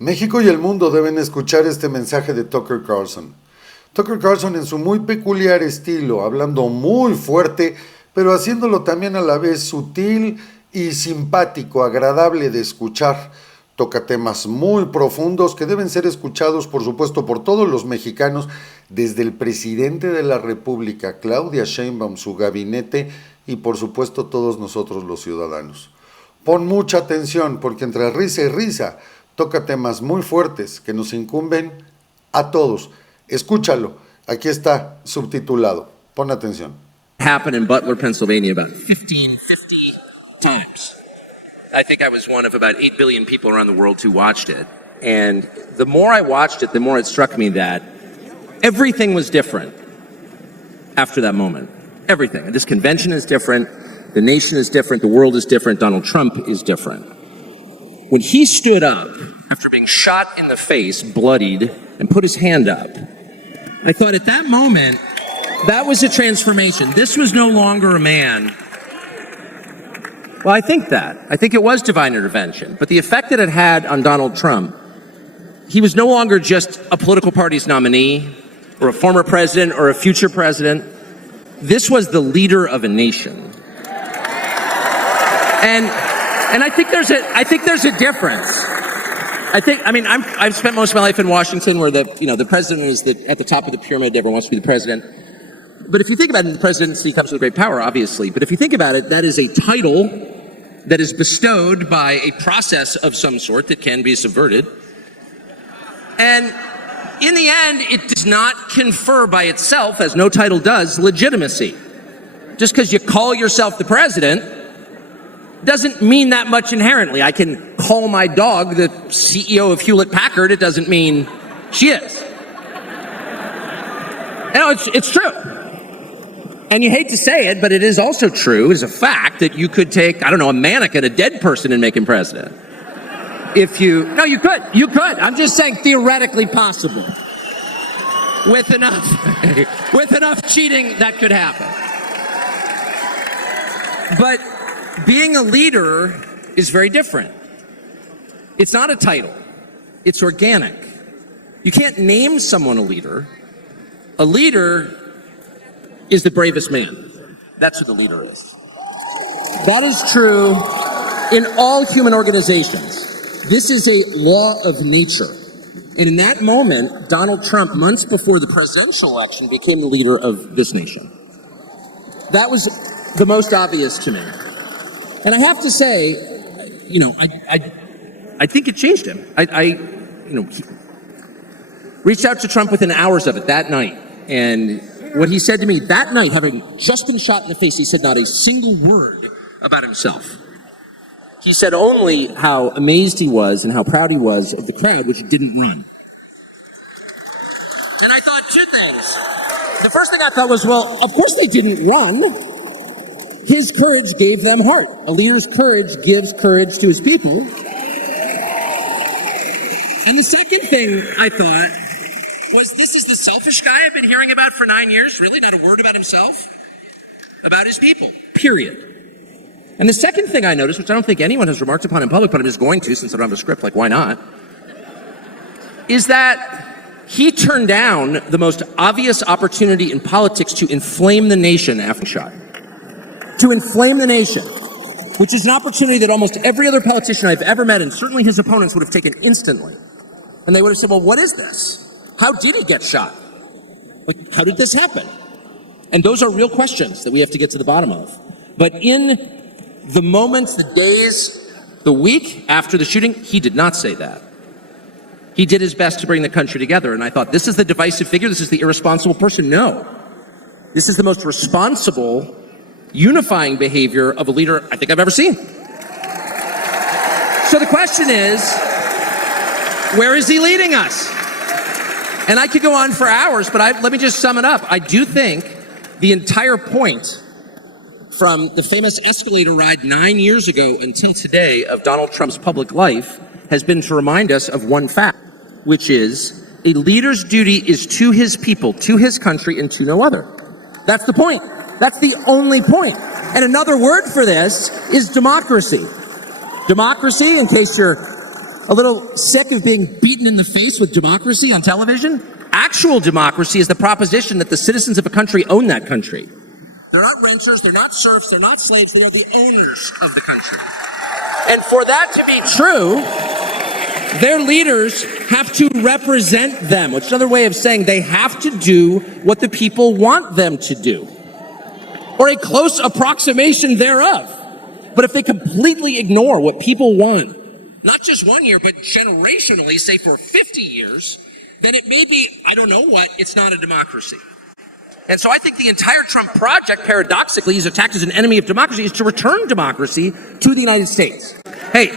México y el mundo deben escuchar este mensaje de Tucker Carlson. Tucker Carlson, en su muy peculiar estilo, hablando muy fuerte, pero haciéndolo también a la vez sutil y simpático, agradable de escuchar. Toca temas muy profundos que deben ser escuchados, por supuesto, por todos los mexicanos, desde el presidente de la República, Claudia Sheinbaum, su gabinete, y por supuesto todos nosotros los ciudadanos. Pon mucha atención, porque entre risa y risa toca temas muy fuertes que nos incumben a todos. Escúchalo, aquí está subtitulado. Pon atención. Happened in Butler, Pennsylvania about 1550 times. I think I was one of about 8 billion people around the world who watched it. And the more I watched it, the more it struck me that everything was different after that moment. Everything. This convention is different. The nation is different. The world is different. Donald Trump is different. When he stood up after being shot in the face, bloodied, and put his hand up, I thought at that moment, that was a transformation. This was no longer a man. Well, I think that. I think it was divine intervention. But the effect that it had on Donald Trump, he was no longer just a political party's nominee or a former president or a future president. This was the leader of a nation. And I think there's a difference. I've spent most of my life in Washington, where the president is at the top of the pyramid. Everyone wants to be the president. But if you think about it, the presidency comes with great power, obviously. But if you think about it, that is a title that is bestowed by a process of some sort that can be subverted. And in the end, it does not confer by itself, as no title does, legitimacy. Just because you call yourself the president doesn't mean that much inherently. I can call my dog the CEO of Hewlett-Packard. It doesn't mean she is. No, it's true. And you hate to say it, but it is also true, as a fact, that you could take, a mannequin, a dead person, and make him president. You could. I'm just saying theoretically possible. With enough cheating, that could happen. But being a leader is very different. It's not a title. It's organic. You can't name someone a leader. A leader is the bravest man. That's who the leader is. That is true in all human organizations. This is a law of nature. And in that moment, Donald Trump, months before the presidential election, became the leader of this nation. That was the most obvious to me. And I have to say, I think it changed him. I reached out to Trump within hours of it that night. And what he said to me that night, having just been shot in the face, he said not a single word about himself. He said only how amazed he was and how proud he was of the crowd, which didn't run. And I thought two things. The first thing I thought was, well, of course they didn't run. His courage gave them heart. A leader's courage gives courage to his people. And the second thing I thought was, this is the selfish guy I've been hearing about for 9 years. Really, not a word about himself, about his people, period. And the second thing I noticed, which I don't think anyone has remarked upon in public, but I'm just going to since I don't have a script, like why not, is that he turned down the most obvious opportunity in politics to inflame the nation after shot. To inflame the nation, which is an opportunity that almost every other politician I've ever met, and certainly his opponents, would have taken instantly. And they would have said, well, what is this? How did he get shot? Like, how did this happen? And those are real questions that we have to get to the bottom of. But in the moments, the days, the week after the shooting, he did not say that. He did his best to bring the country together. And I thought, this is the divisive figure? This is the irresponsible person? No. This is the most responsible, unifying behavior of a leader I think I've ever seen. So the question is, where is he leading us? And I could go on for hours, but let me just sum it up. I do think the entire point from the famous escalator ride 9 years ago until today of Donald Trump's public life has been to remind us of one fact, which is a leader's duty is to his people, to his country, and to no other. That's the point. That's the only point. And another word for this is democracy. Democracy, in case you're a little sick of being beaten in the face with democracy on television? Actual democracy is the proposition that the citizens of a country own that country. They're not renters, they're not serfs, they're not slaves, they are the owners of the country. And for that to be true, their leaders have to represent them, which is another way of saying they have to do what the people want them to do, or a close approximation thereof. But if they completely ignore what people want, not just 1 year, but generationally, say for 50 years, then it may be, I don't know what, it's not a democracy. And so I think the entire Trump project, paradoxically, is attacked as an enemy of democracy, is to return democracy to the United States. Hey,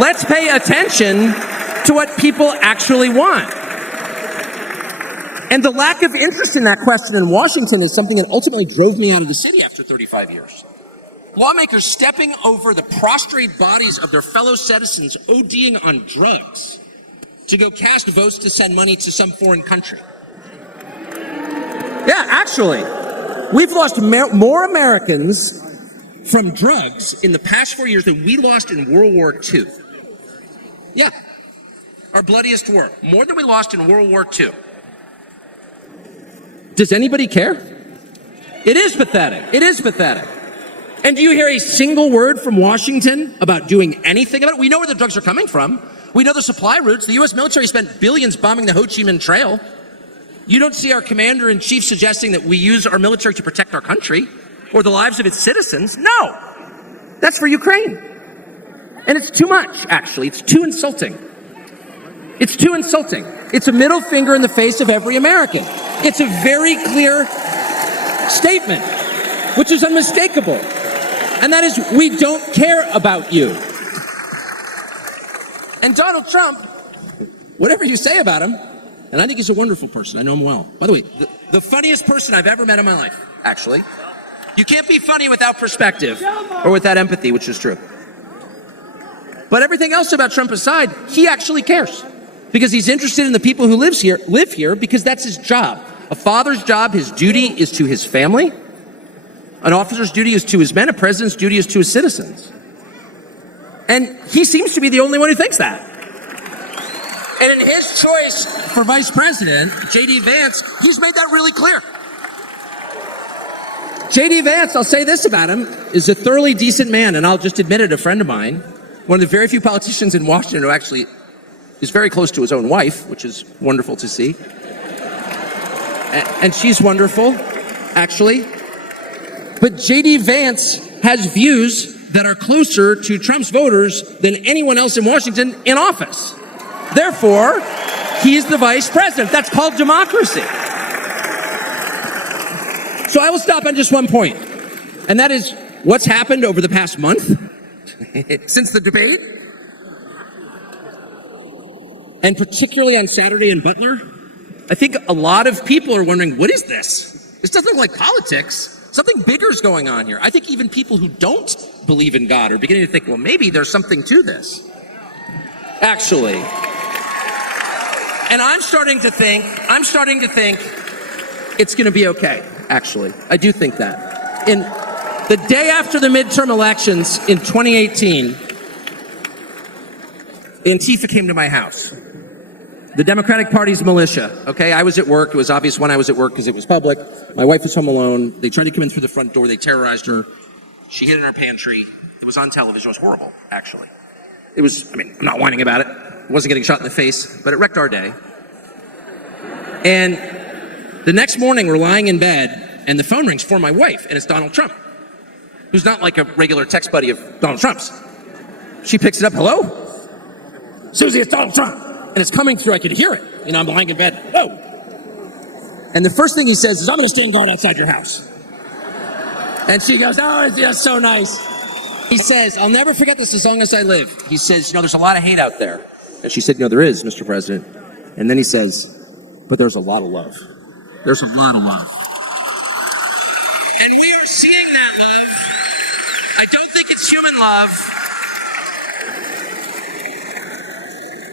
let's pay attention to what people actually want. And the lack of interest in that question in Washington is something that ultimately drove me out of the city after 35 years. Lawmakers stepping over the prostrate bodies of their fellow citizens ODing on drugs to go cast votes to send money to some foreign country. Yeah, actually, we've lost more Americans from drugs in the past 4 years than we lost in World War II. Yeah, our bloodiest war. More than we lost in World War II. Does anybody care? It is pathetic. It is pathetic. And do you hear a single word from Washington about doing anything about it? We know where the drugs are coming from. We know the supply routes. The U.S. military spent billions bombing the Ho Chi Minh Trail. You don't see our commander-in-chief suggesting that we use our military to protect our country or the lives of its citizens. No, that's for Ukraine. And it's too much, actually. It's too insulting. It's too insulting. It's a middle finger in the face of every American. It's a very clear statement, which is unmistakable. And that is, we don't care about you. And Donald Trump, whatever you say about him, and I think he's a wonderful person. I know him well. By the way, the funniest person I've ever met in my life, actually. You can't be funny without perspective or without empathy, which is true. But everything else about Trump aside, he actually cares because he's interested in the people who live here because that's his job. A father's job, his duty is to his family. An officer's duty is to his men. A president's duty is to his citizens. And he seems to be the only one who thinks that. And in his choice for vice president, J.D. Vance, he's made that really clear. J.D. Vance, I'll say this about him, is a thoroughly decent man, and I'll just admit it, a friend of mine, one of the very few politicians in Washington who actually is very close to his own wife, which is wonderful to see. And she's wonderful, actually. But J.D. Vance has views that are closer to Trump's voters than anyone else in Washington in office. Therefore, he's the vice president. That's called democracy. So I will stop on just one point, and that is what's happened over the past month since the debate, and particularly on Saturday in Butler. I think a lot of people are wondering, what is this? This doesn't look like politics. Something bigger is going on here. I think even people who don't believe in God are beginning to think, well, maybe there's something to this. Actually. And I'm starting to think it's going to be okay, actually. I do think that. In the day after the midterm elections in 2018, Antifa came to my house. The Democratic Party's militia, okay? I was at work. It was obvious when I was at work because it was public. My wife was home alone. They tried to come in through the front door. They terrorized her. She hid in her pantry. It was on television. It was horrible, actually. It was, I'm not whining about it. It wasn't getting shot in the face, but it wrecked our day. And the next morning, we're lying in bed, and the phone rings for my wife, and it's Donald Trump, who's not like a regular text buddy of Donald Trump's. She picks it up. Hello? Susie, it's Donald Trump. And it's coming through. I could hear it. I'm lying in bed. Oh. And the first thing he says is, I'm going to stand guard outside your house. And she goes, oh, it's just so nice. He says, I'll never forget this as long as I live. He says, there's a lot of hate out there. And she said, there is, Mr. President. And then he says, but there's a lot of love. There's a lot of love. And we are seeing that love. I don't think it's human love.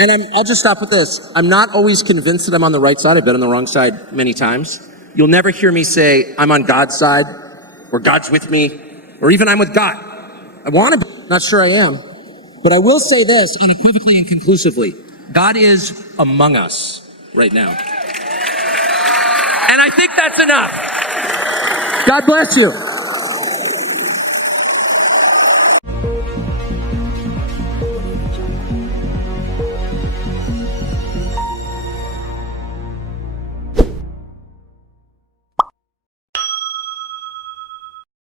And I'll just stop with this. I'm not always convinced that I'm on the right side. I've been on the wrong side many times. You'll never hear me say, I'm on God's side, or God's with me, or even I'm with God. I want to be, not sure I am. But I will say this unequivocally and conclusively. God is among us right now. And I think that's enough. God bless you.